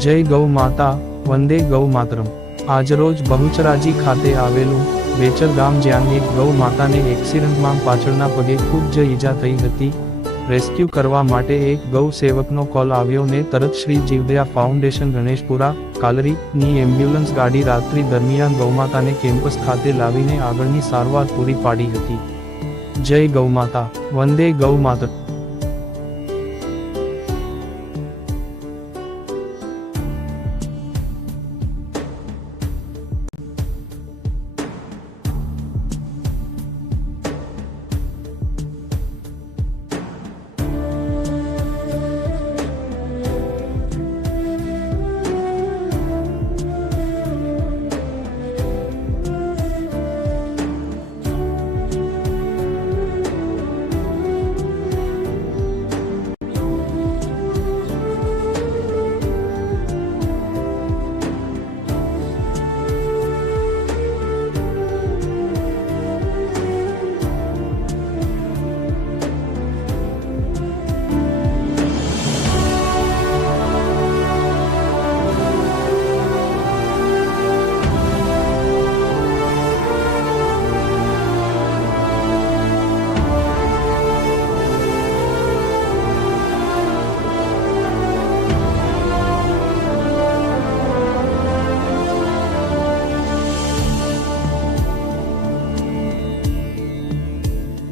જય ગૌ માતા, વંદે ગૌ માતરમ। આજરોજ બહુચરાજી ખાતે આવેલું વેચર ગામ જ્યાં એક ગૌ માતાને એક્સિડન્ટમાં પાછળના પગે ખૂબ જ ઈજા થઈ હતી। રેસ્ક્યુ કરવા માટે એક ગૌ સેવકનો કોલ આવ્યો ને તરત શ્રી જીવદયા ફાઉન્ડેશન ગણેશપુરા કાલરી ની એમ્બ્યુલન્સ ગાડી રાત્રિ દરમિયાન ગૌમાતાને કેમ્પસ ખાતે લાવીને આગળની સારવાર પૂરી પાડી હતી। જય ગૌ માતા, વંદે ગૌ માતરમ।